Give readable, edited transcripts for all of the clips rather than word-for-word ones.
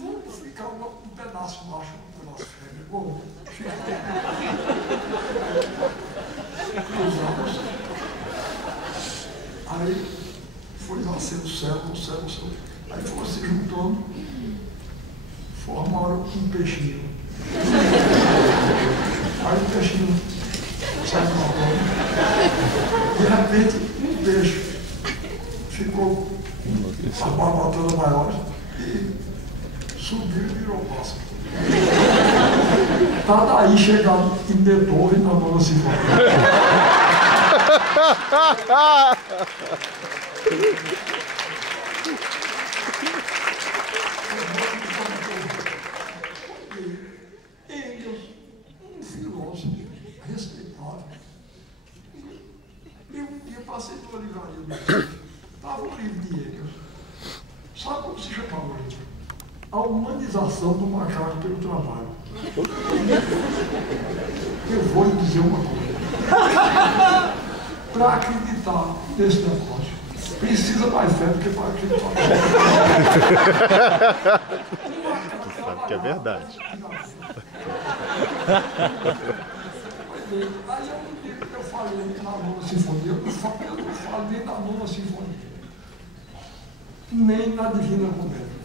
Vamos ficar um pedaço macho, um pedaço fêmea. Bom, cruzamos. Aí foi nascer o céu. Aí foram se juntando, formaram um peixinho. Aí o peixinho saiu na bola. De repente, um peixe ficou com as barbatanas maiores e subiu e virou pássaro. Tá daí chegando em Beethoven na nona sinfonia. Engels, um filósofo respeitado. Eu passei pela livraria dele. Estava um livro de Engels. Sabe como se chamava o livro? A humanização do macaco pelo trabalho. Eu vou lhe dizer uma coisa. Para acreditar nesse negócio, precisa mais fé do que para acreditar. Tu sabe que é verdade. Aí eu falei na nona sinfonia, eu não falei na nona sinfonia, nem na Divina Comédia.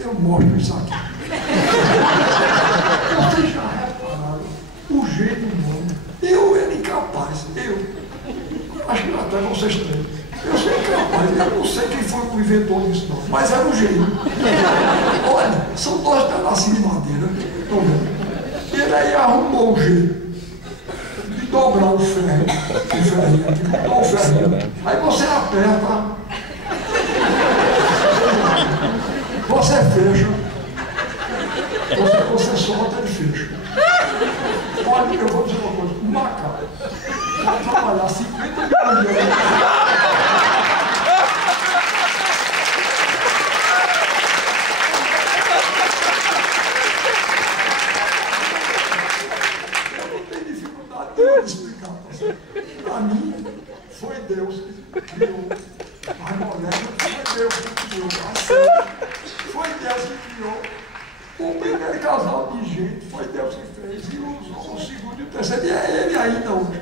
Eu mostro isso aqui. Vocês já repararam o jeito humano? Eu era incapaz, acho que até vocês têm. Eu sou incapaz, eu não sei quem foi o inventor disso não, mas era um jeito. Olha, são dois pedacinhos de madeira, estão vendo? Ele aí arrumou um jeito de dobrar o ferro, botar o ferrinho. Aí você aperta, você fecha, você solta e fecha. Olha, eu vou dizer uma coisa, um macaco vai trabalhar 50 milhões de anos. Para mim, foi Deus que criou as moléculas, foi Deus que criou a célula, foi Deus que criou o primeiro casal de gente, foi Deus que fez, e o segundo e o terceiro, e é ele ainda hoje.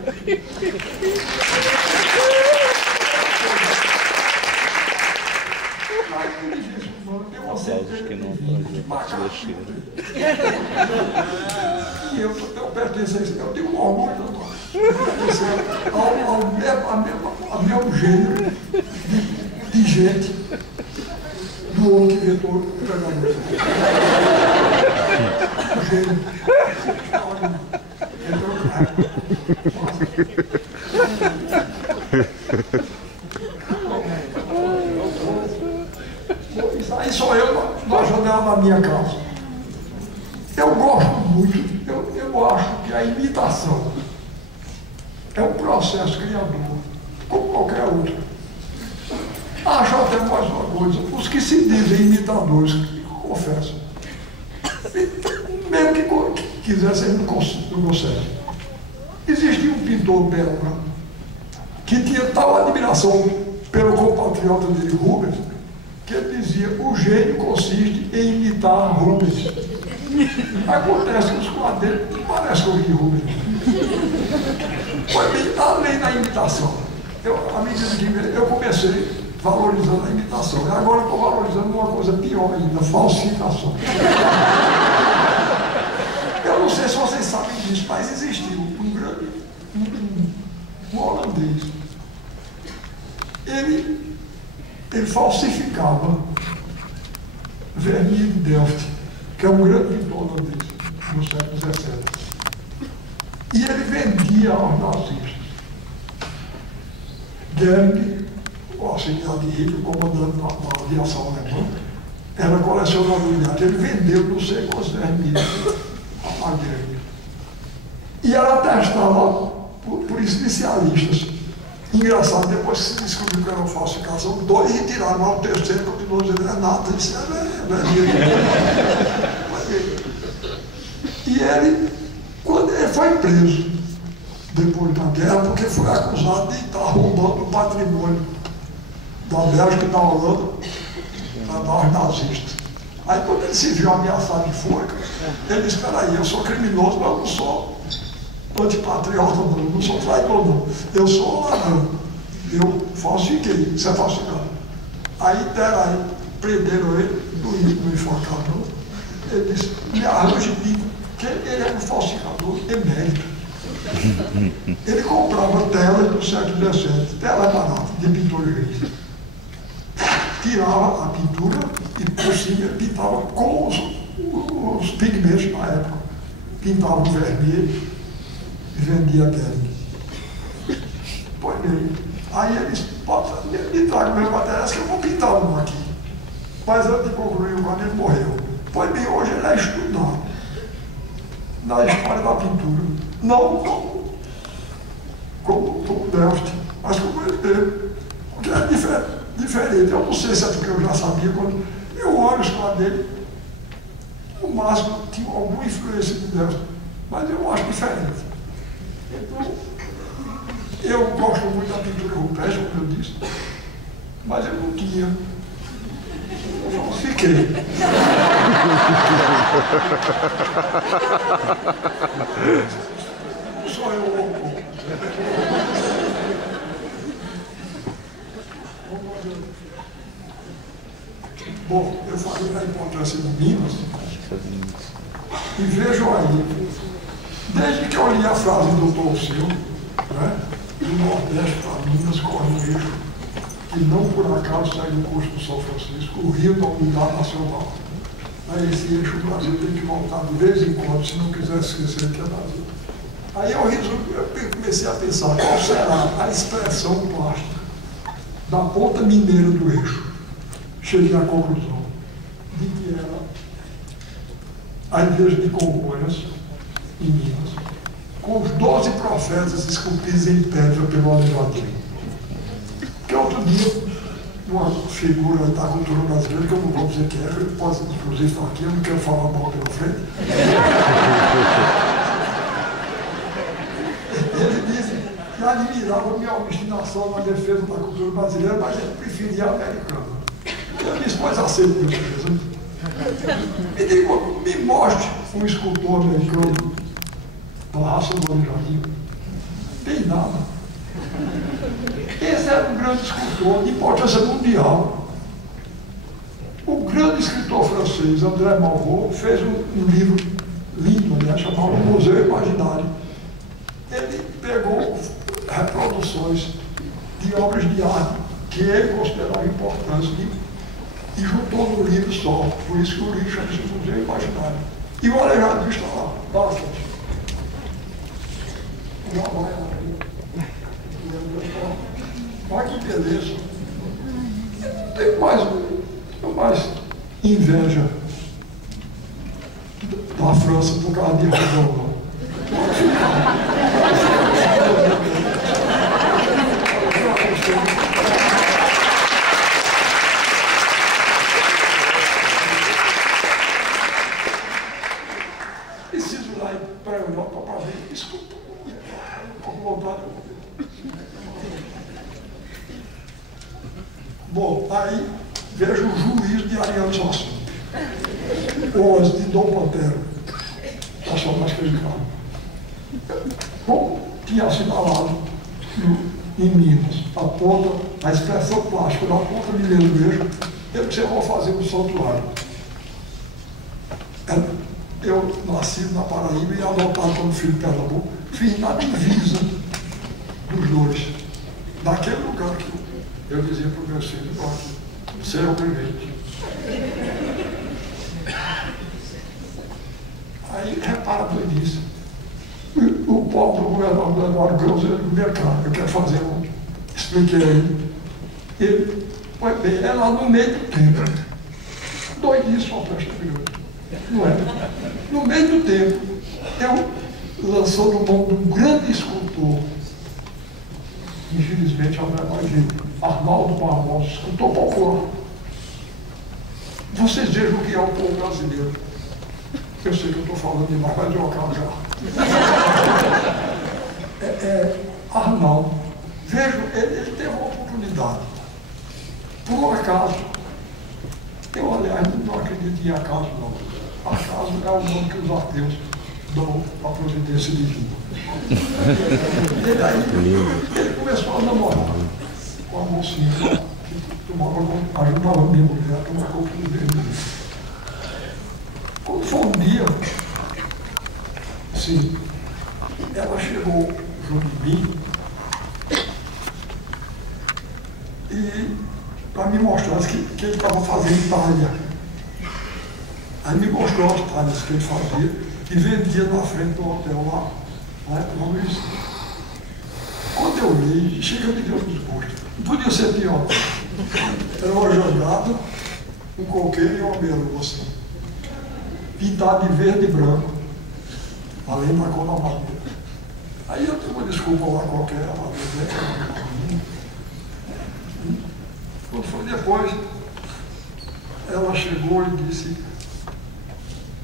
Aí ele disse, mano, tem uma certeza que não pode e eu pertenço a isso, eu tenho um orgulho também. Ao mesmo gênero de gente do homem que inventou o pegador. O gênero. Isso aí sou eu na janela da minha casa. Eu gosto muito, eu acho que a imitação é um processo criador, como qualquer outro. Acho até mais uma coisa, os que se dizem imitadores, confesso, mesmo que quisessem, não conseguem. Existia um pintor belga que tinha tal admiração pelo compatriota dele, Rubens, que ele dizia, o gênio consiste em imitar Rubens. Acontece que os quadros dele não parecem com o de Rubens. Foi bem além da imitação. À medida que eu comecei valorizando a imitação, e agora estou valorizando uma coisa pior ainda, falsificação. Eu não sei se vocês sabem disso, mas existiu um grande, um holandês. Ele falsificava Vernier de Delft, que é um grande pintor holandês no século XVII. E ele vendia aos nazistas. Goering, o auxiliar de Hitler, comandante da aviação alemã, era colecionador de arte. Ele vendeu, não sei quantos vermelhos, a Goering. E era testada por especialistas. Engraçado, depois que se descobriu que era uma falsificação, dois retiraram, mas o terceiro continuou dizendo, é nada, isso é vermelho. E ele, quando ele foi preso depois da guerra, porque foi acusado de estar roubando o patrimônio da Bélgica e da Holanda, para dar aos nazistas. Aí quando ele se viu ameaçado de forca, ele disse, espera aí, eu sou criminoso, mas eu não sou antipatriota, não, eu não sou traidor, não. Eu sou ladrão. Eu falsifiquei, isso é falsificado. Aí prenderam ele, no enforcador. Ele disse, me arranje de que ele era um falsificador emérito. Ele comprava telas do século XVII, tela barata, de pintura gris. Tirava a pintura e por cima ele pintava com os pigmentos na época. Pintava o vermelho e vendia aquele. Pois bem, aí ele disse, me traga o meu material que eu vou pintar um aqui. Mas antes de concluir o quadro, ele morreu. Pois bem, hoje ele é estudado na história da pintura. Não como Delft, mas como ele teve. Porque é diferente. Eu não sei se é porque eu já sabia quando eu olho os quadros dele, no máximo tinha alguma influência de Delft, mas eu acho diferente. Então, eu gosto muito da pintura rupestre, como eu disse, mas eu não tinha. Eu fiquei. Não sou eu louco. Bom, eu falei da importância de Minas e vejam aí, desde que eu li a frase do Dr. Seu, né, do Nordeste para Minas corre um eixo que não por acaso segue o curso do São Francisco, o Rio da Unidade Nacional. Aí esse eixo o Brasil tem que voltar de vez em quando, se não quiser esquecer que é Brasil. Aí eu comecei a pensar, qual será a expressão plástica da ponta mineira do eixo? Cheguei à conclusão de que era a igreja de Congonhas, em Minas, com os 12 profetas esculpidos em pedra pelo Alejandro. Que outro dia, uma figura da cultura brasileira, que eu não vou dizer quem é, ele pode inclusive estar aqui, eu não quero falar mal pela frente. Ele disse que admirava a minha obstinação na defesa da cultura brasileira, mas ele preferia a americana. Eu disse, mas aceito, meu Deus. Me mostre um escultor americano da raça do Aleijadinho. Tem nada. Esse era um grande escultor de importância mundial. O grande escritor francês, André Malraux, fez um livro lindo, aliás, chamado Museu Imaginário. Ele pegou reproduções de obras de arte que ele considerava importantes e juntou num livro só. Por isso que o livro chama-se Museu Imaginário. E o Aleijadinho está lá. Dá uma frente. Olha que beleza. Não tenho mais inveja da França por causa de Rodolfo, não. Preciso ir lá para a Europa para ver isso. Com vontade. Bom, aí vejo o juiz de Ariano Suassuna, ou de Dom Pantero, a sua mais criticada. Bom, tinha assinalado em Minas a expressão plástica da ponta mineira do eixo, eu disse, eu vou fazer um santuário. Eu nasci na Paraíba e adotado como filho de Pernambuco, fiz na divisa dos dois, daquele lugar que eu dizia para o meu filho, você é o primeiro. Aí, repara no início, o pobre governador Eduardo Grãos, ele me cara, eu quero fazer um, expliquei aí. Ele, pois bem, é lá no meio do tempo. Doidíssimo a festa grande. Não é? No meio do tempo, eu lançou no nome de um grande escultor, infelizmente já não é mais vivo, Arnaldo Barbosa, escultor popular. Vocês vejam o que é o povo brasileiro. Eu sei que eu estou falando demais, vai trocar já. Arnaldo, vejam, ele teve uma oportunidade Por um acaso, eu, aliás, não acredito em acaso, não. Acaso é o nome que os ateus dão para a providência divina. Ele aí, ele começou a namorar com a mocinha que ajudava a minha mulher a tomar conta do vermelho. Quando foi um dia, sim, ela chegou junto de mim e para me mostrar que ele estava fazendo talha. Aí me mostrou as talhas que ele fazia e vendia na frente do hotel lá, no Luiz. Quando eu olhei, chega me deu um desgosto. Não podia ser pior. Era uma jangada, um coqueiro e uma meia-lua assim. Pintado de verde e branco, além da cor da madeira. Aí eu tenho uma desculpa lá qualquer, ela quando foi depois, ela chegou e disse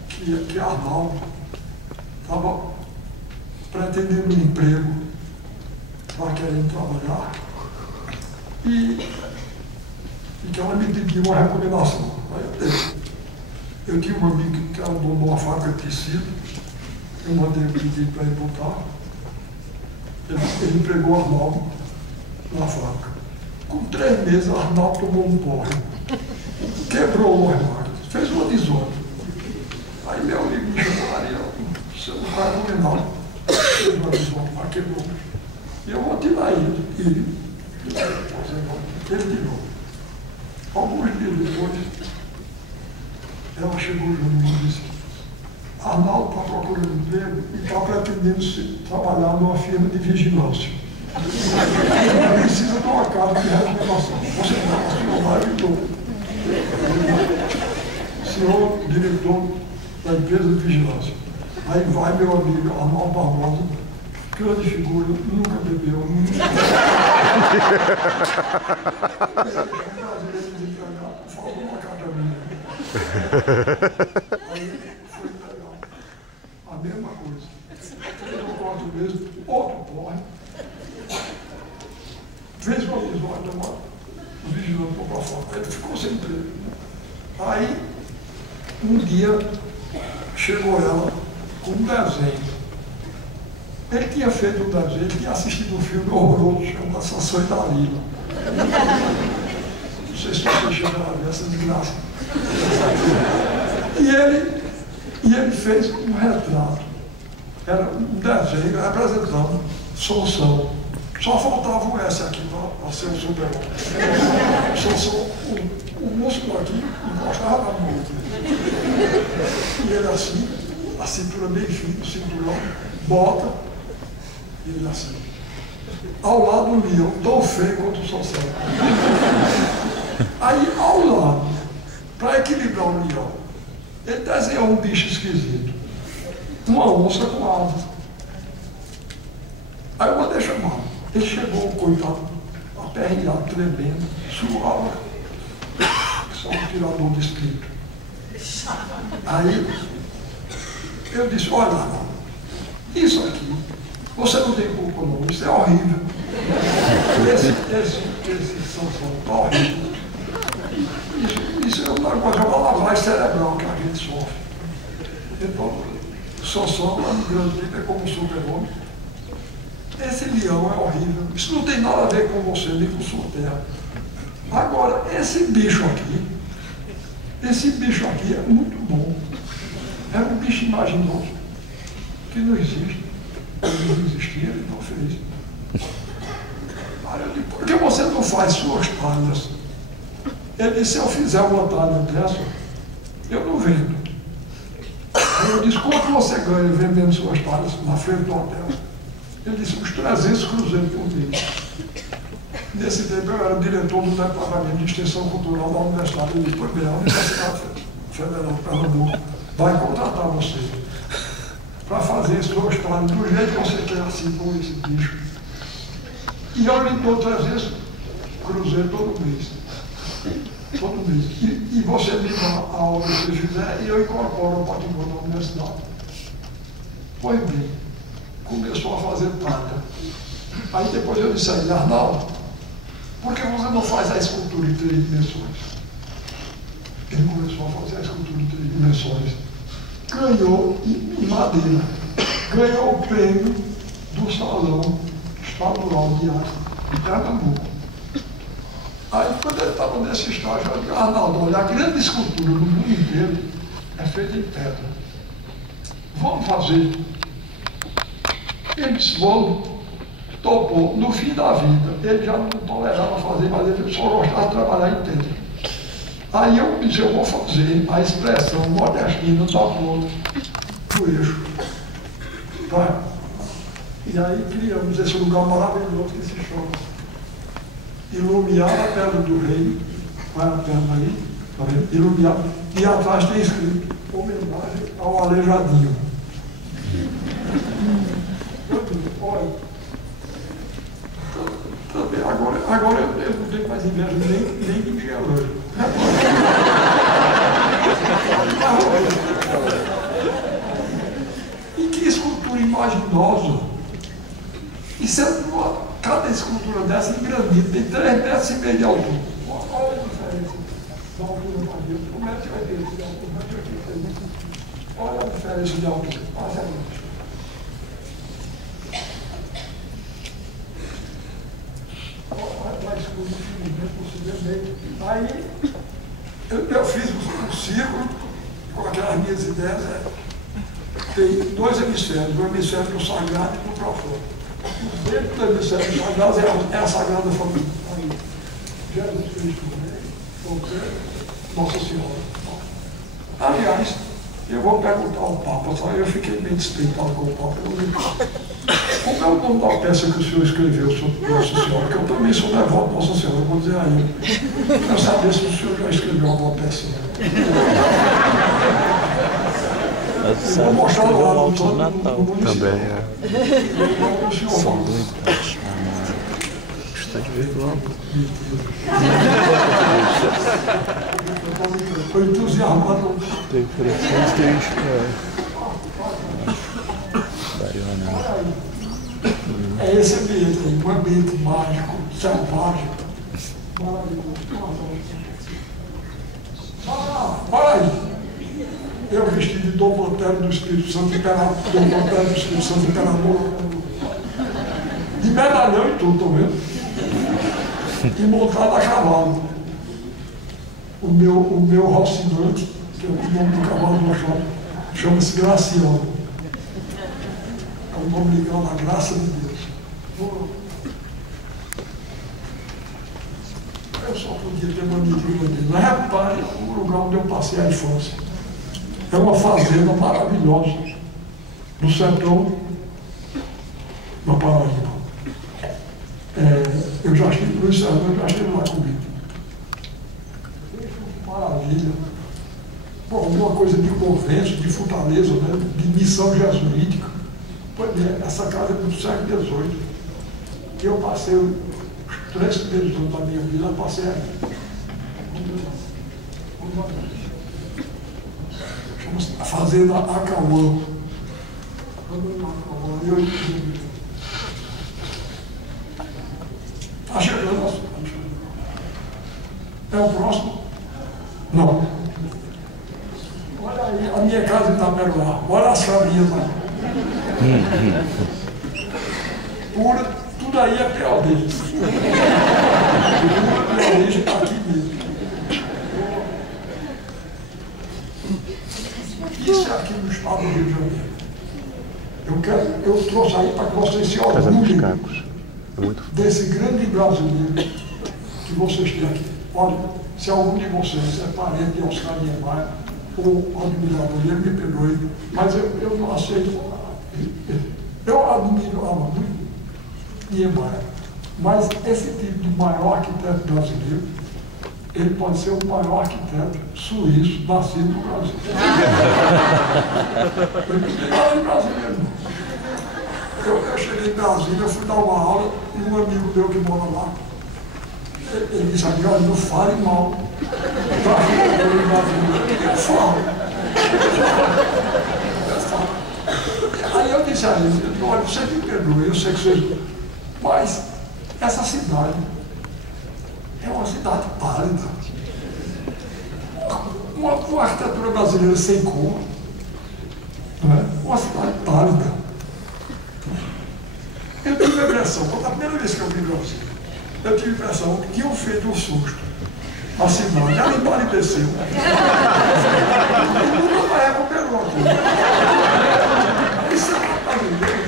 que Arnaldo estava pretendendo um emprego, estava querendo trabalhar, e que ela me pediu uma recomendação. Aí eu dei. Eu tinha um amigo que era dono de uma fábrica de tecido, eu mandei o pedido para ele botar, ele empregou Arnaldo na fábrica. Com 3 meses, Arnaldo tomou um porre, quebrou o armário, fez uma desordem. Aí meu amigo me chamou, Ariel, você não vai comer nada, fez uma desordem, mas quebrou. E eu vou tirar ele. Ele tirou. Alguns dias depois, ela chegou junto de mim e disse: Arnaldo está procurando emprego e está pretendendo trabalhar numa firma de vigilância. Precisa de uma carta de recomendação. Você vai e dou. Senhor diretor da empresa de vigilância. Aí vai meu amigo Arnaldo Barbosa, grande figura, nunca bebeu, falou uma carta minha. Aí foi pegar a mesma coisa. Eu gosto mesmo, outro porre. Fez uma desordem, o vigilante foi para fora. Ele ficou sem emprego. Aí, um dia, chegou ela com um desenho. Ele tinha feito um desenho, ele tinha assistido um filme horroroso chamado Sansão e Dalila. Não sei se você chegaram a ver essa desgraça. E ele fez um retrato. Era um desenho representando Sansão. Só faltava um S aqui para ser um super-homem. Sansão, o músculo aqui encostava na mão. E ele assim, a cintura bem fina, o cinturão, bota, e ele assim. Ao lado um leão, tão feio quanto o Sansão. Aí, ao lado, para equilibrar o leão, ele desenhou um bicho esquisito. Uma onça com asas. Aí eu mandei chamar. Ele chegou, coitado, aperreado, tremendo, suava, só um tirador de espírito. Aí eu disse: olha, isso aqui, você não tem culpa não, isso é horrível. Esse Sansão está horrível. Isso é uma coisa, uma lavagem cerebral que a gente sofre. Então, o Sansão lá no grande livro é como um super-homem. Esse leão é horrível, isso não tem nada a ver com você, nem com sua terra. Agora, esse bicho aqui é muito bom. É um bicho imaginoso, que não existe. Ele não existia, ele não fez. Aí eu digo: por que você não faz suas talhas? Ele disse: se eu fizer uma talha dessa, eu não vendo. Aí eu disse: quanto você ganha vendendo suas talhas na frente do hotel? Ele disse: uns 300 cruzeiros por mês. Nesse tempo eu era diretor do Departamento de Extensão Cultural da Universidade. Ele disse: pois bem, a Universidade Federal de Pernambuco vai contratar você para fazer suas talhas do jeito que você quer, assim, com esse bicho. E eu lhe dou 300 cruzeiros todo mês. Todo mês. E você me dá a obra que você fizer e eu incorporo o patrimônio da universidade. Pois bem, começou a fazer talha. Aí depois eu disse a ele: Arnaldo, por que você não faz a escultura em 3 dimensões? Ele começou a fazer a escultura em 3 dimensões. Ganhou em madeira. Ganhou o prêmio do Salão Estadual de Arte de Pernambuco. Aí, quando ele estava nesse estágio, eu disse: Arnaldo, olha, a grande escultura no mundo inteiro é feita em pedra. Vamos fazer. Ele disse: vamos. Topou. No fim da vida, ele já não tolerava fazer, mas ele só gostava de trabalhar em pedra. Aí eu disse: eu vou fazer a expressão nordestina da ponta do eixo. Tá? E aí criamos esse lugar maravilhoso que se chama Ilumiar a Pedra do Rei. Vai a perna aí, tá vendo? Ilumiar. E atrás tem escrito homenagem ao Aleijadinho. Olha, também, agora eu não tenho mais inveja nem de engenheiro. E que escultura imaginosa! Isso é cada escultura dessa em granito, tem 3,5 metros de altura. Olha a diferença da altura para Deus. Como é que vai ter isso de altura? Olha a diferença de altura. Olha a Aí eu fiz um círculo com aquelas minhas ideias. Tem 2 hemisférios, o hemisfério sagrado e o profano. Dentro do hemisfério sagrado é a Sagrada Família. Aí, Jesus Cristo, Nossa Senhora. Aliás, eu vou perguntar ao Papa, só eu fiquei bem despeitado com o Papa. Como é o nome da peça que o senhor escreveu sobre Nossa Senhora? Que eu também sou devoto de Nossa Senhora, eu vou dizer a ele. Quero saber se o senhor já escreveu alguma pecinha. Eu vou mostrar lá no município. Também é. São doidas. Gostei de ver logo. Estou entusiasmado. Tem preções É esse ambiente aí, um ambiente mágico, selvagem, maravilhoso. Olha aí, eu vesti de Dom Botelho do Espírito Santo, imperador, de medalhão e tudo, estão vendo? E montado a cavalo. O meu Rocinante, que é o nome do cavalo do Oxóssi, chama-se Graciano. É um nome ligado à graça de Deus. Eu só podia ter mania de grandeza. Mas repare o lugar onde eu passei a infância. É uma fazenda maravilhosa no sertão da Paraíba. Eu já estive no sertão, eu já estive lá comigo. Maravilha. Bom, alguma coisa de convento, de Fortaleza, né? De missão jesuítica. Pois é, essa casa é do século XVIII. E eu passei os 3 primeiros anos da minha vida, eu passei aí. Chama-se a Fazenda Acauã. Está chegando. É o próximo? Não. Olha aí, a minha casa em Itaperuá. Olha as cabrinhas lá. Tudo aí é POD. A origem está aqui mesmo. Isso é aqui no estado do Rio de Janeiro. Eu trouxe aí para que vocês se orgulhem desse grande brasileiro que vocês têm aqui. Olha, se algum de vocês é parente de Oscar Niemeyer ou admirador, ele me perdoe, mas eu não aceito. Eu admiro muito Niemeyer, mas esse tipo de maior arquiteto brasileiro, ele pode ser o maior arquiteto suíço nascido no Brasil. Eu não brasileiro. Eu cheguei em Brasília, eu fui dar uma aula e um amigo meu que mora lá, ele disse: olha, não fale mal da arquitetura em Brasília. Eu falo. Aí eu disse a ele: olha, você me perdoe, eu sei que vocês. Mas essa cidade É uma cidade pálida. Uma arquitetura brasileira sem cor. Não é? Uma cidade pálida. Eu tive a impressão, quando a primeira vez que eu vi Brasília, eu tive a impressão que tinham feito um susto. A cidade, ela empalideceu. E nunca mais recuperou aquilo. Isso é maravilhoso.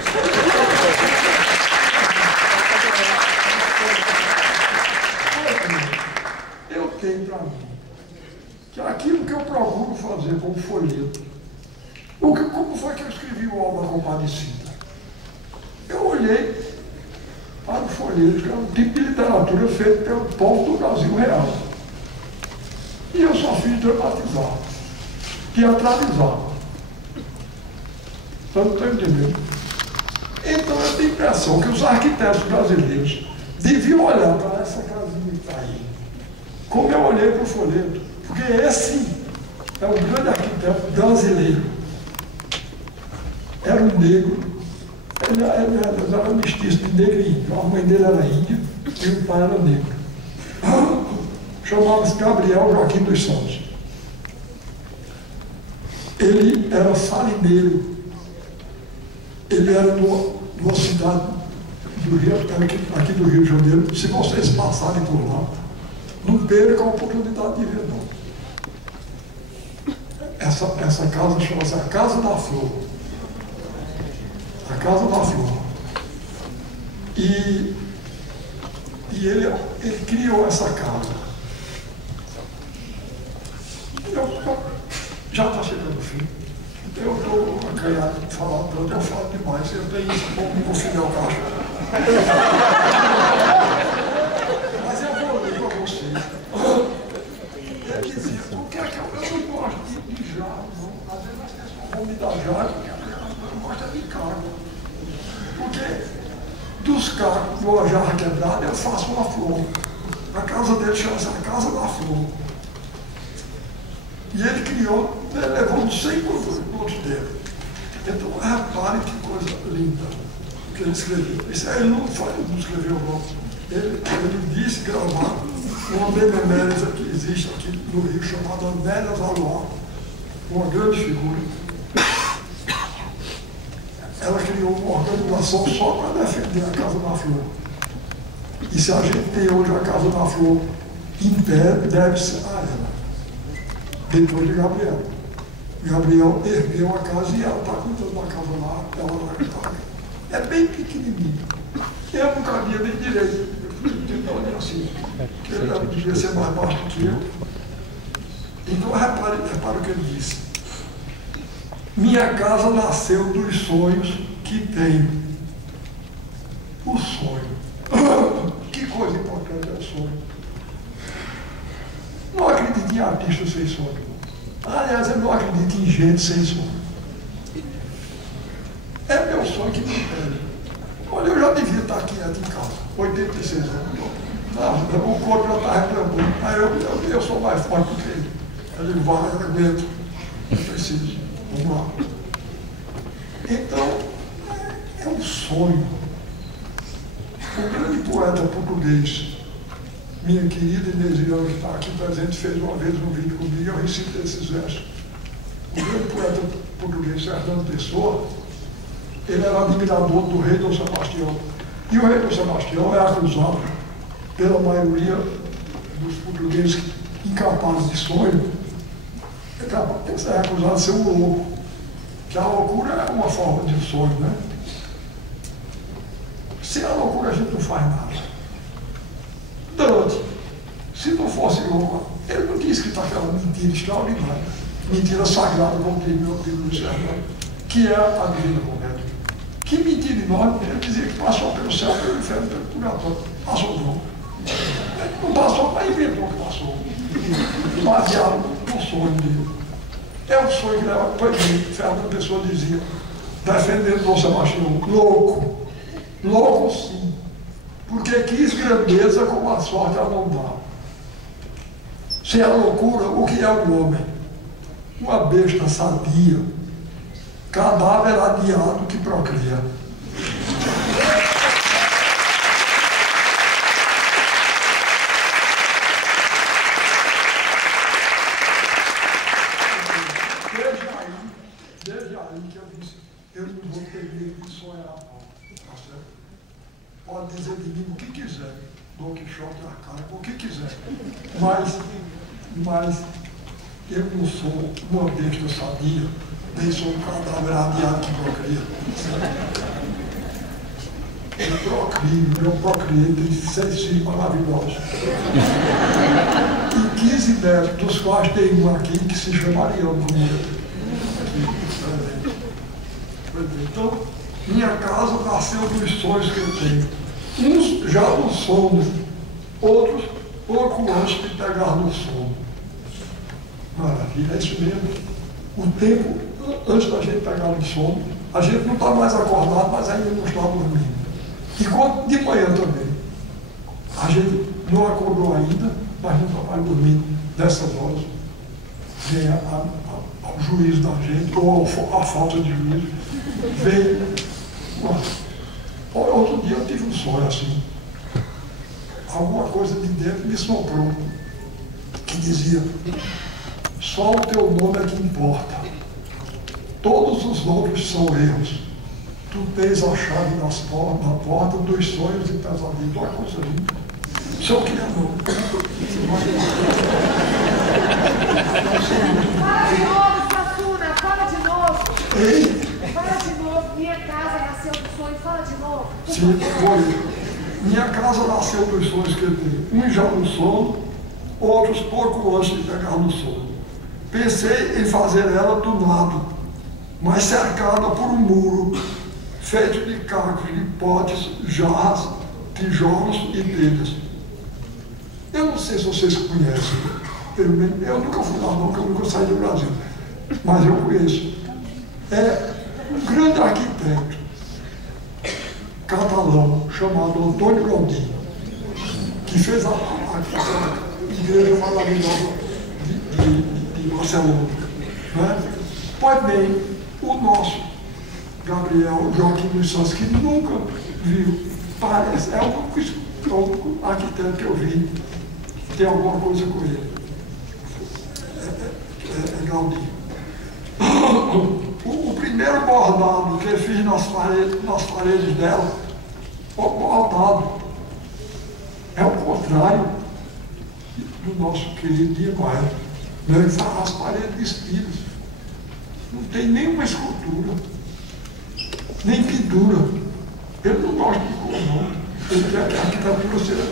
Eu tenho para mim que aquilo que eu procuro fazer como folheto, como foi que eu escrevi o Alma Compadecida? Eu olhei para o folheto, que é um tipo de literatura feito pelo povo do Brasil real. E eu só fiz dramatizar, teatralizar. Você não está entendendo? Então eu tenho a impressão que os arquitetos brasileiros deviam olhar para essa casinha que está aí, como eu olhei para o folheto, porque esse é o grande arquiteto brasileiro. Era um negro, ele era mestiço de negro e índio. A mãe dele era índia e o pai era negro. Chamava-se Gabriel Joaquim dos Santos. Ele era salineiro. Ele era de uma cidade do Rio, aqui do Rio de Janeiro. Se vocês passarem por lá, não percam a oportunidade de ver, não. Essa casa chama-se a Casa da Flor. A Casa da Flor. E ele criou essa casa. Já está chegando o fim. Eu estou acanhado de falar tanto, eu falo demais. Eu tenho isso como filho ao caixa. Mas eu vou ler para vocês. Ele dizia, por que é que eu não gosto de jarro, não? Às vezes as pessoas vão me dar jarro, porque eu não gosto de cargo. Porque dos cargos, de uma jarra quebrada, eu faço uma flor. A casa dele chama-se a Casa da Flor. E ele criou, ele levou uns 100 minutos dele. Então, repare que coisa linda que ele escreveu. Isso aí ele não escreveu, não. Ele disse gravar uma benemérita que existe aqui no Rio, chamada Nélia Valois, uma grande figura. Ela criou uma organização só para defender a Casa da Flor. E se a gente tem hoje a Casa da Flor em pé, deve-se a ela. Depois de Gabriel. Gabriel ergueu a casa e ela está cuidando da casa lá, ela vai estar. É bem pequenininho. Eu não cabia nem direito. Então, assim, que ele devia ser mais baixo que eu. Então, repare o que ele disse. Minha casa nasceu dos sonhos que tenho. O sonho. Que coisa importante é o sonho. Não acredito em artista sem sonho. Aliás, eu não acredito em gente sem sonho. É meu sonho que me impede. Olha, eu já devia estar quieto em casa, 86 anos. O corpo já está reclamando. Aí eu sou mais forte do que ele. Ele vai, eu aguento. Eu preciso. Vamos lá. Então, é um sonho. O grande poeta português, minha querida Inesiana, que está aqui presente, fez uma vez um vídeo comigo e eu recito esses versos. O grande poeta português, Fernando Pessoa, ele era admirador do rei Dom Sebastião. E o rei Dom Sebastião é acusado pela maioria dos portugueses incapazes de sonho, é acusado de ser um louco. Que a loucura é uma forma de sonho, né? Sem a loucura a gente não faz nada. Dante, se não fosse louco, ele não tinha escrito aquela mentira extraordinária, mentira sagrada, como diz meu amigo Luiz Fernando, que é a Divina Comédia. Que mentira enorme, ele dizia que passou pelo céu, pelo inferno, pelo purgatório. Passou não. Ele não passou, mas inventou que passou. Baseado no sonho dele. É um sonho que leva para mim. Fernando Pessoa dizia, defendendo Dom Sebastião, louco. Louco sim. Porque quis grandeza como a sorte a não dá. Se é loucura, o que é o homem? Uma besta sadia, cadáver adiado que procria. Mas eu não sou uma besta sadia, nem sou um cadáver adiado que procria. Eu procriei, tem 6 filhos maravilhosos. E 15 netos, dos quais tem um aqui que se chama Ariano comigo. Então, minha casa nasceu dos sonhos que eu tenho. Uns já no sono, outros pouco antes de pegar no sono. Maravilha, é isso mesmo. O tempo, antes da gente pegar no sono, a gente não está mais acordado, mas ainda não está dormindo. E quando de manhã também. A gente não acordou ainda, mas não está mais dormindo. Dessas horas, vem ao juízo da gente, ou a falta de juízo, vem. Outro dia eu tive um sonho assim. Alguma coisa de dentro me soprou, que dizia: só o teu nome é que importa. Todos os outros são erros. Tu tens a chave na porta dos sonhos e pesadelos. Olha coisa linda. Se eu queria não. Fala de novo, Sassuna, fala de novo. Ei! Fala de novo, minha casa nasceu do sonho, fala de novo. Sim, foi. Minha casa nasceu dos sonhos que eu tenho. Uns já no sono, outros pouco antes de pegar no sono. Pensei em fazer ela do nada, mas cercada por um muro, feito de cacos, de potes, jarras, tijolos e telhas. Eu não sei se vocês conhecem, eu nunca fui lá não, porque eu nunca saí do Brasil, mas eu conheço. É um grande arquiteto catalão chamado Antônio Gaudí, que fez a igreja maravilhosa de Barcelona. Né? Pois bem, o nosso Gabriel Joaquim dos Santos, que nunca viu, parece, é o único arquiteto que eu vi, tem alguma coisa com ele. É Gaudí. O primeiro bordado que eu fiz nas paredes dela, o bordado é o contrário do nosso querido Niemeyer. Ele faz as paredes despidas. Não tem nenhuma escultura, nem pintura. Ele não gosta de cor, não. Ele quer que a arquitetura seja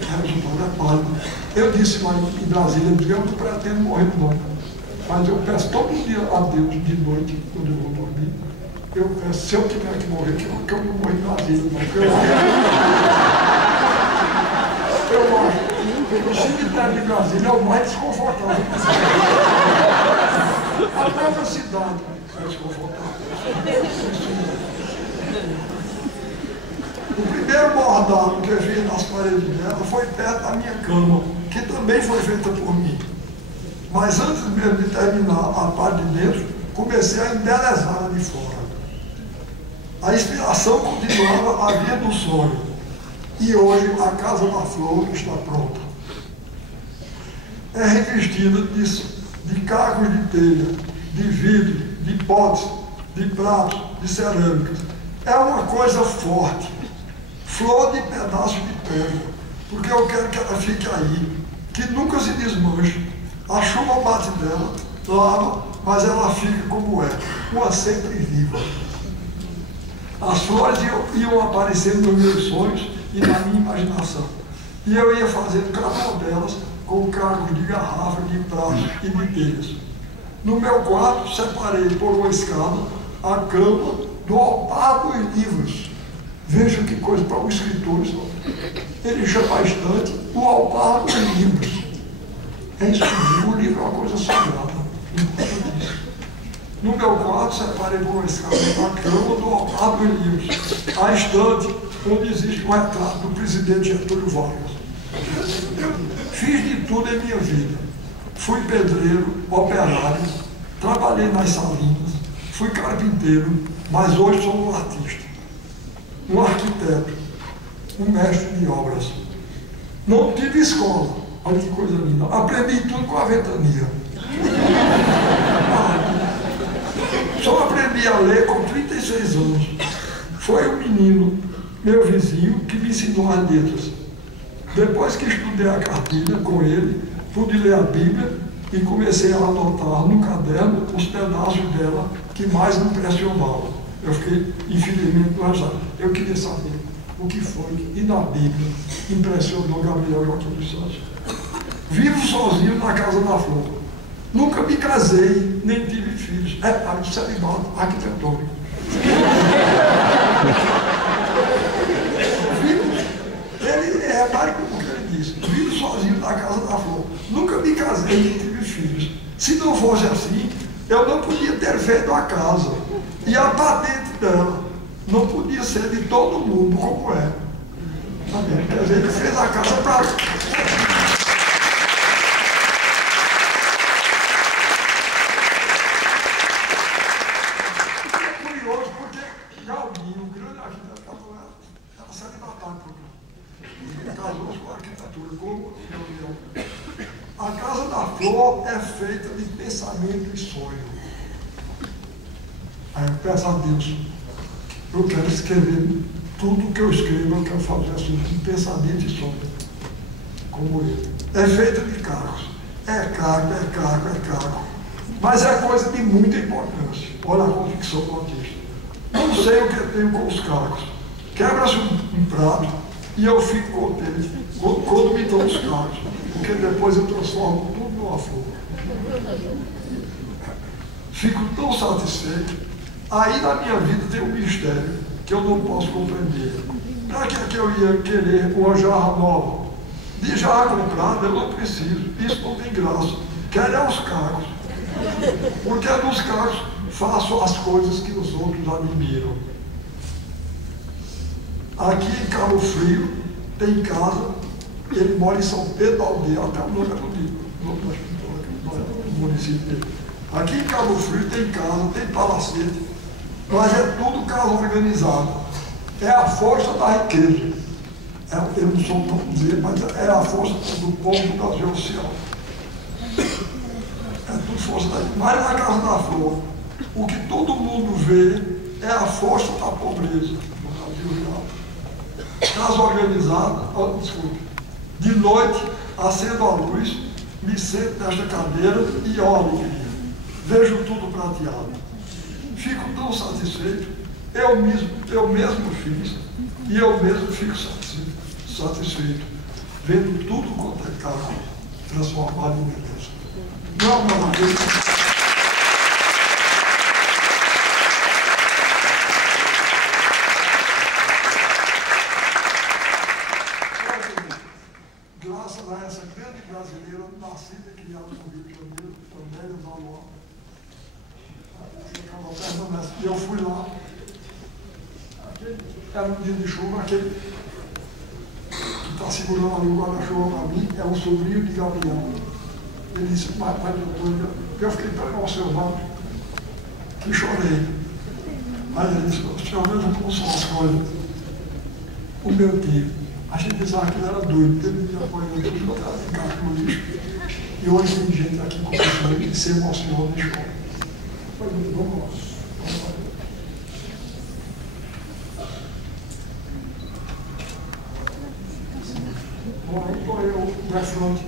resultado pálido. Eu disse lá em Brasília, eu não pretendo morrer, não. Mas eu peço todo dia a Deus, de noite, quando eu vou dormir, eu peço, se eu tiver que morrer, que eu não morro em Brasília, não. Eu acho que o cemitério de Brasília é o mais desconfortável. A própria cidade é desconfortável. O primeiro bordado que eu vi nas paredes dela foi perto da minha cama, que também foi feita por mim. Mas antes mesmo de terminar a parte de dentro, comecei a embelezar a de fora. A inspiração continuava a vir do sonho. E hoje a Casa da Flor está pronta. É revestida de cacos de telha, de vidro, de potes, de pratos, de cerâmicas. É uma coisa forte. Flor de pedaço de pedra. Porque eu quero que ela fique aí, que nunca se desmanche. A chuva bate dela, lava, mas ela fica como é, uma sempre viva. As flores iam aparecendo nos meus sonhos e na minha imaginação. E eu ia fazendo cada uma delas com cacos de garrafa, de prato e de telhas. No meu quarto, separei por uma escada a cama do altar dos livros. Veja que coisa para o escritor. Ele chama a estante o altar dos livros. É isso mesmo, o livro é uma coisa sagrada. No meu quarto, separei por uma escada a cama do altar dos livros. A estante onde existe o retrato do presidente Getúlio Vargas. Fiz de tudo em minha vida. Fui pedreiro, operário, trabalhei nas salinas, fui carpinteiro, mas hoje sou um artista, um arquiteto, um mestre de obras. Não tive escola. Olha que coisa linda. Aprendi tudo com a ventania. Só aprendi a ler com 36 anos. Foi um menino, meu vizinho, que me ensinou as letras. Depois que estudei a cartilha com ele, pude ler a Bíblia e comecei a anotar no caderno os pedaços dela que mais me impressionavam. Eu fiquei infelizmente enojado. Eu queria saber o que foi e na Bíblia impressionou Gabriel Joaquim dos Santos. Vivo sozinho na casa da flor. Nunca me casei, nem tive filhos. É celibato arquitetônico. Ele é repare o que ele disse. Vivo sozinho na casa da flor. Nunca me casei, nem tive filhos. Se não fosse assim, eu não podia ter feito a casa. E a patente dela não podia ser de todo mundo como é. Quer dizer, ele fez a casa para... A casa da flor é feita de pensamento e sonho. Aí eu peço a Deus, eu quero escrever tudo que eu escrevo, eu quero fazer assim, de pensamento e sonho, como ele. É feita de cargos. É cargo, mas é coisa de muita importância. Olha a convicção do artista. Não sei o que eu tenho com os cargos. Quebra-se um prato e eu fico contente quando me dão os cargos, porque depois eu transformo tudo numa flor. Fico tão satisfeito. Aí na minha vida tem um mistério que eu não posso compreender. Para que eu ia querer uma jarra nova? De jarra comprada eu não preciso. Isso não tem graça. Quero é os cargos. Porque nos cargos faço as coisas que os outros admiram. Aqui em Cabo Frio tem casa, ele mora em São Pedro da Aldeia, até o nome do município dele. Aqui em Cabo Frio tem casa, tem palacete, mas é tudo casa organizada. É a força da riqueza. Eu não sou tão dizer, mas é a força do povo do Brasil Oficial. É tudo força da riqueza. Mas na Casa da Flor, o que todo mundo vê é a força da pobreza no Brasil real. Casa organizada, desculpe. De noite, acendo a luz, me sento nesta cadeira e olho, vejo tudo prateado. Fico tão satisfeito, eu mesmo fiz, e eu mesmo fico satisfeito, vendo tudo quanto é carro transformado em beleza. Não é uma maravilha? Graças a essa grande brasileira, nascida e criada no Rio de Janeiro, Andréia Valor, e eu fui lá, era um dia de chuva, aquele que está segurando ali o guarda-chuva para mim, é um sobrinho de Gabriel. Ele disse, pai, doutor, eu fiquei tão emocionado que chorei. Aí ele disse, o senhor mesmo como são as coisas. O meu tio, a gente pensava que ele era doido, ele me apoiou, ele botava em casa no lixo. E hoje tem gente aqui com pessoas que se emociona e chora. Vamos lá. Bom, aí estou eu, na fronte.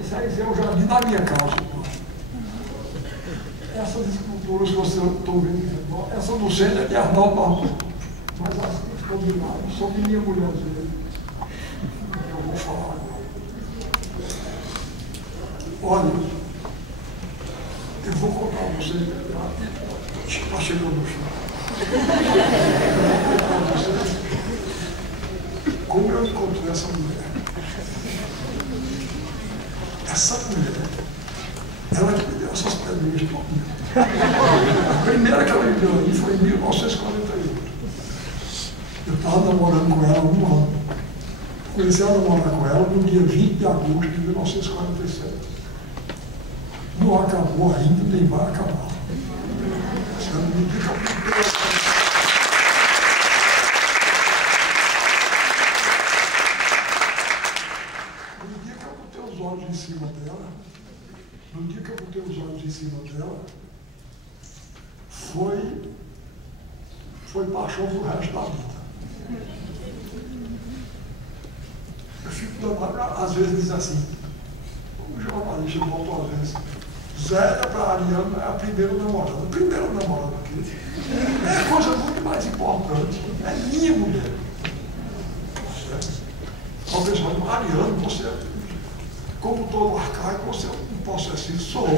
Isso aí é o jardim da minha casa. Essas esculturas que você está vendo, essa do centro é de Arnaldo Barroso. Mas as que estão de lado são de minha mulher dele. Eu vou falar agora. Olha, eu vou contar a vocês, está chegando no chão. Como eu encontrei essa mulher? Essa mulher, ela que me deu essas pedrinhas para mim. A primeira que ela me deu aí foi em 1948. Eu estava namorando com ela há um ano. Comecei a namorar com ela no dia 20 de agosto de 1947. Não acabou ainda, nem vai acabar. No dia que eu botei os olhos em cima dela, foi paixão pro resto da vida. fico danado, às vezes diz assim, o jornalista voltou às vezes, Zélia para Ariana é a primeira namorada. A primeira namorada aqui é coisa muito mais importante. É minha mulher. Talvez Ariana, você, como todo arcaico, você é um possessivo, sou.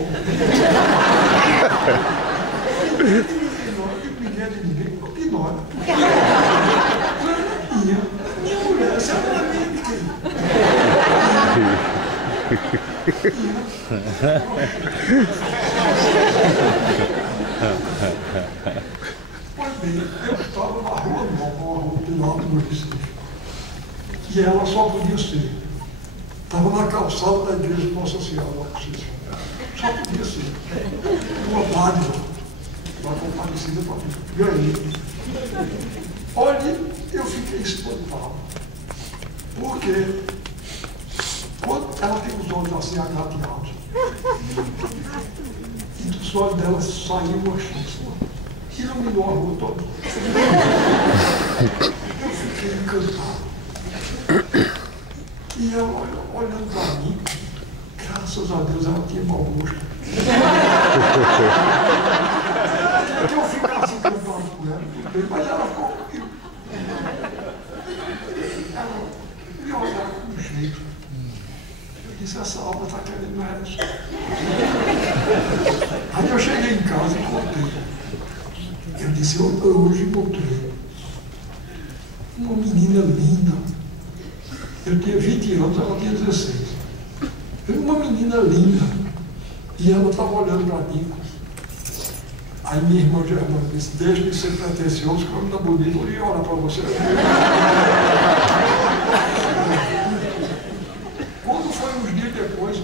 Ninguém é de ninguém, ignora. Minha mulher, você não é minha de quem? Pois bem, eu estava na rua Nova, Pilar do Recife, e ela só podia ser. Estava na calçada da igreja de Nossa Senhora, lá com vocês. Só podia ser. Uma dádiva, uma comparecida para mim. Ganhei. Olha, eu fiquei espantado. Porque quando ela tem os olhos assim agradeados, e dos olhos dela saiu uma chance, iluminou a rua toda. Eu fiquei encantado. E ela olhando para mim, graças a Deus ela tinha mau gosto. Eu ficasse encantado com ela, mas ela ficou comigo. Ela me olhava com um jeito. Eu disse, essa alma está querendo mais. Aí eu cheguei em casa e contei. Eu disse, eu hoje encontrei uma menina linda. Eu tinha 20 anos, ela tinha 16. Uma menina linda. E ela estava olhando para mim. Aí minha irmã Germana disse, deixa de ser pretencioso, que eu ainda bonito, eu ia orar para você. Quando foi uns dias depois,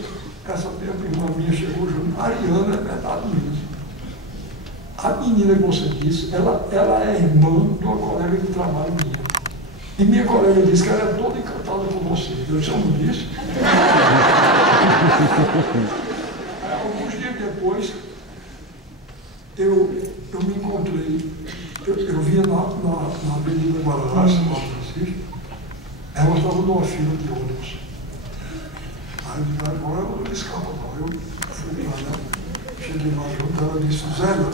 essa irmã minha chegou junto, Ariana, é verdade mesmo. A menina que você disse, ela é irmã de uma colega de trabalho minha. E minha colega disse que ela é toda encantada com você. Eu disse, eu não disse? Alguns dias depois, eu me encontrei, eu vinha na Avenida Guararapes, lá no Recife, ela estava numa fila de ônibus. Aí eu disse, agora eu não escapa não. Eu fui lá, né? Cheguei lá junto, ela disse, Zélia,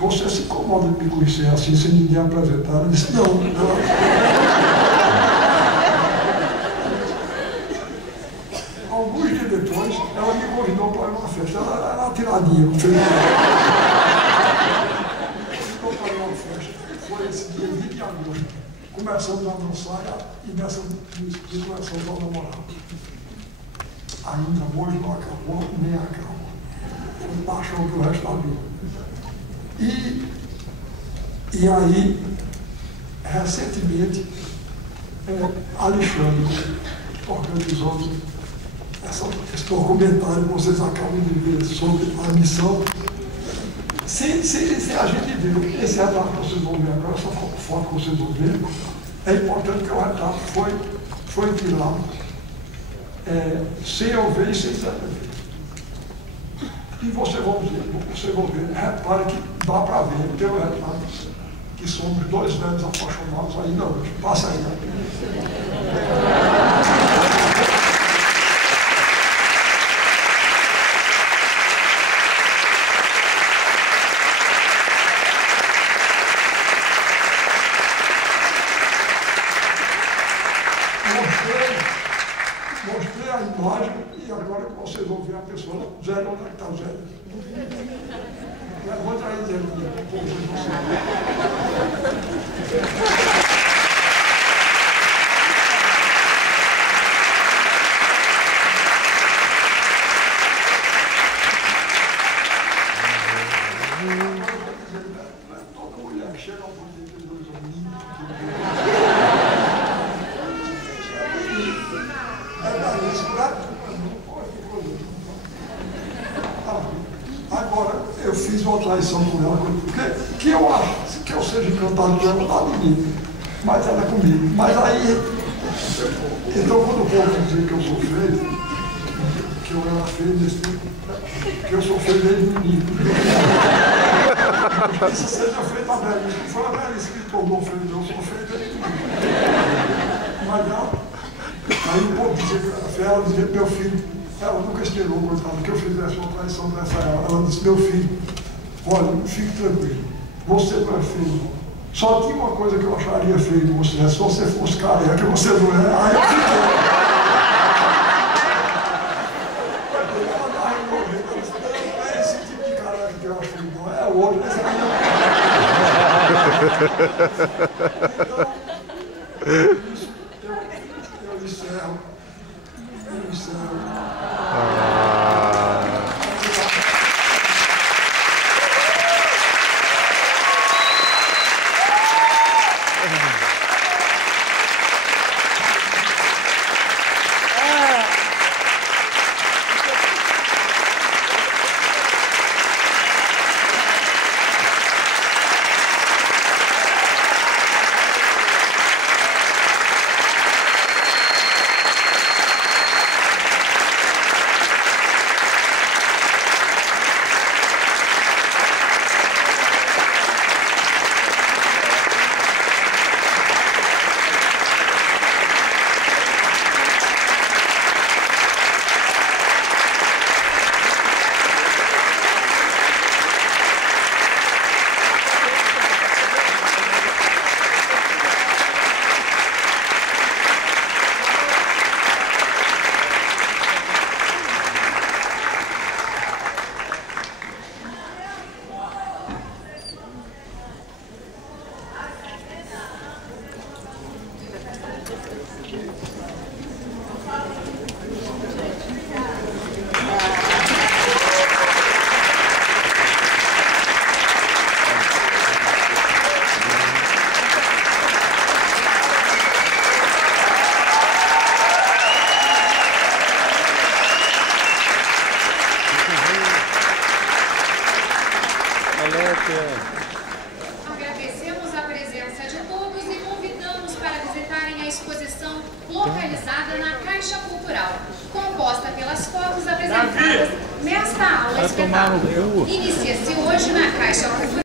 você se incomoda de me conhecer assim, sem ninguém apresentar? Ela disse, não. Alguns dias depois, ela me convidou para ir numa festa. Ela era uma tiradinha, não fez nada. Me convidou para ir numa festa. Foi esse dia 20 de agosto. Começamos a dançar e nessa dia começamos a namorar. Ainda hoje não acabou, nem acaba. Foi paixão do resto da vida. E aí, recentemente, Alexandre organizou esse documentário que vocês acabam de ver sobre a missão. Se a gente ver esse retrato que vocês vão ver agora, essa foto que vocês vão ver, é importante que o retrato foi tirado sem eu ver e sem saber ver. E vocês vão ver, repare que dá para ver pelo retrato que somos dois velhos apaixonados ainda hoje. Passa aí. Mostrei a imagem e agora que vocês vão ver a pessoa, Zé, onde é que está o Zé? Levanta aí, Zé. Toda mulher que chega ao poder de dois homens. Agora, eu fiz uma traição com ela, que eu acho que eu seja encantado com ela, não ninguém, mas ela é comigo. Mas aí, então quando o povo dizer que eu sou feio, que eu era feio nesse tempo, que eu sou feio desde menino. Isso seja feito a velhice, que foi a velhice que tornou feio, eu sou feio desde menino. Mas ela Aí o povo dizia que era feia, ela dizia, meu filho, ela nunca esperou, coitada, que eu fizesse uma traição dessa ela. Ela disse, meu filho, olha, fique tranquilo, você não é feio, não. Só tinha uma coisa que eu acharia feio em você, é se você fosse careca, você não é. Aí eu fiquei. Ela dava resolvendo, ela disse, não é esse tipo de careca que eu acho feio, não, é outro, esse aí eu encerro. Agradecemos a presença de todos e convidamos para visitarem a exposição localizada na Caixa Cultural, composta pelas fotos apresentadas nesta aula espetáculo. Inicia-se hoje na Caixa Cultural.